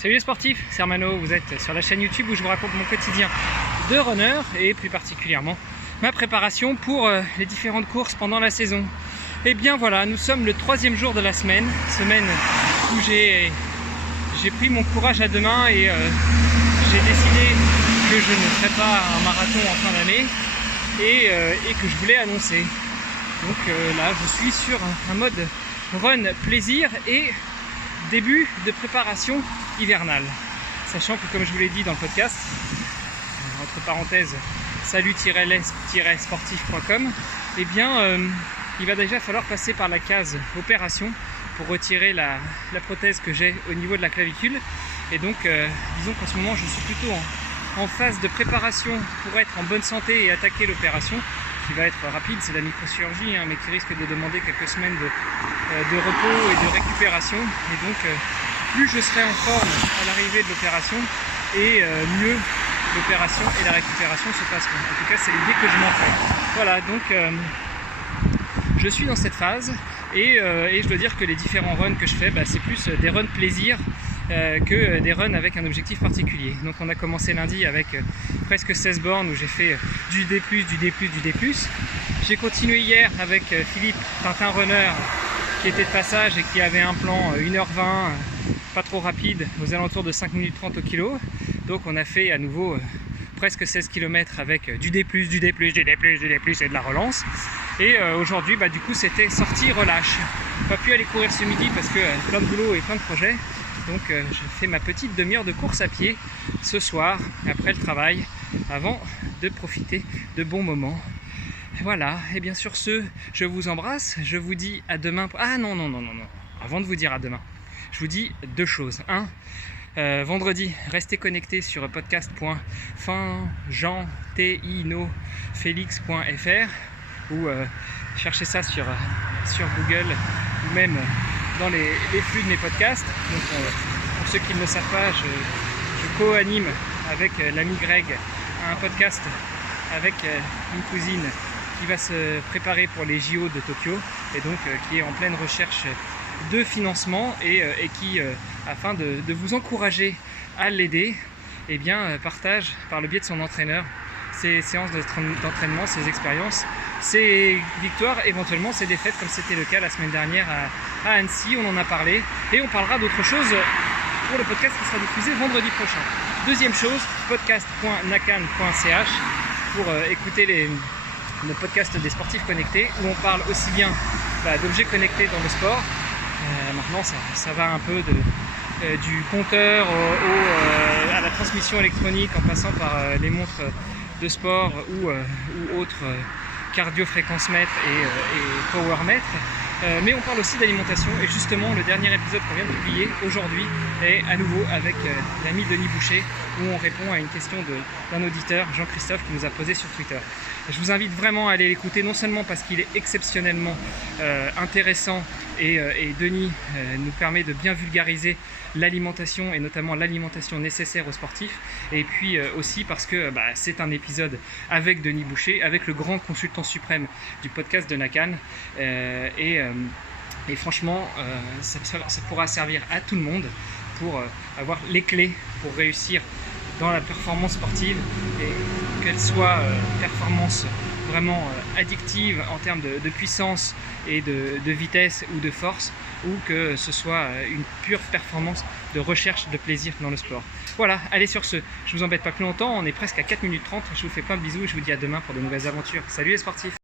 Salut les sportifs, c'est Hermano, vous êtes sur la chaîne YouTube où je vous raconte mon quotidien de runner et plus particulièrement ma préparation pour les différentes courses pendant la saison. Et bien voilà, nous sommes le 3e jour de la semaine où j'ai pris mon courage à deux mains et j'ai décidé que je ne ferais pas un marathon en fin d'année et que je voulais annoncer. Donc là, je suis sur un mode run plaisir et début de préparation hivernale. Sachant que, comme je vous l'ai dit dans le podcast, entre parenthèses, salut-les-sportif.com, eh bien, il va déjà falloir passer par la case opération pour retirer la prothèse que j'ai au niveau de la clavicule. Et donc, disons qu'en ce moment, je suis plutôt en phase de préparation pour être en bonne santé et attaquer l'opération, qui va être rapide, c'est la microchirurgie, mais qui risque de demander quelques semaines de repos et de récupération. Et donc, plus je serai en forme à l'arrivée de l'opération, et mieux l'opération et la récupération se passeront. En tout cas, c'est l'idée que je m'en fais. Voilà, donc je suis dans cette phase et je dois dire que les différents runs que je fais, c'est plus des runs plaisir que des runs avec un objectif particulier. Donc on a commencé lundi avec presque 16 bornes où j'ai fait du D+, du D+, du D+. J'ai continué hier avec Philippe, Tintin Runner, qui était de passage et qui avait un plan 1h20, pas trop rapide, aux alentours de 5 minutes 30 au kilo. Donc on a fait à nouveau presque 16 km avec du D+, du D+, du D+, du D+, et de la relance. Et aujourd'hui, du coup, c'était sortie relâche. Pas pu aller courir ce midi parce que plein de boulot et plein de projets. Donc je fais ma petite demi-heure de course à pied ce soir, après le travail, avant de profiter de bons moments. Voilà, et bien sur ce, je vous embrasse, je vous dis à demain. Ah non, avant de vous dire à demain, je vous dis deux choses. Vendredi, restez connectés sur podcast.finjeantinofélix.fr ou cherchez ça sur Google ou même dans les flux de mes podcasts. Donc, pour ceux qui ne le savent pas, je co-anime avec l'ami Greg un podcast avec une cousine qui va se préparer pour les JO de Tokyo et donc qui est en pleine recherche de financement et qui, afin de vous encourager à l'aider, partage par le biais de son entraîneur ses séances d'entraînement, ses expériences, ses victoires, éventuellement ses défaites, comme c'était le cas la semaine dernière à Annecy. On en a parlé et on parlera d'autre chose pour le podcast qui sera diffusé vendredi prochain. Deuxième chose, podcast.nakan.ch pour écouter le podcast des sportifs connectés où on parle aussi bien d'objets connectés dans le sport. Maintenant ça va un peu du compteur à la transmission électronique en passant par les montres de sport ou autres cardio-fréquence-mètres et power-mètres. Mais on parle aussi d'alimentation et justement le dernier épisode qu'on vient de publier aujourd'hui est à nouveau avec l'ami Denis Boucher où on répond à une question d'un auditeur, Jean-Christophe, qui nous a posé sur Twitter. Je vous invite vraiment à aller l'écouter, non seulement parce qu'il est exceptionnellement intéressant et Denis nous permet de bien vulgariser l'alimentation et notamment l'alimentation nécessaire aux sportifs, et puis aussi parce que c'est un épisode avec Denis Boucher, avec le grand consultant suprême du podcast de Nakan, et franchement ça pourra servir à tout le monde pour avoir les clés pour réussir dans la performance sportive, et qu'elle soit performance vraiment addictive en termes de puissance et de vitesse ou de force, ou que ce soit une pure performance de recherche de plaisir dans le sport. Voilà, allez sur ce, je vous embête pas plus longtemps, on est presque à 4 minutes 30, je vous fais plein de bisous et je vous dis à demain pour de nouvelles aventures. Salut les sportifs!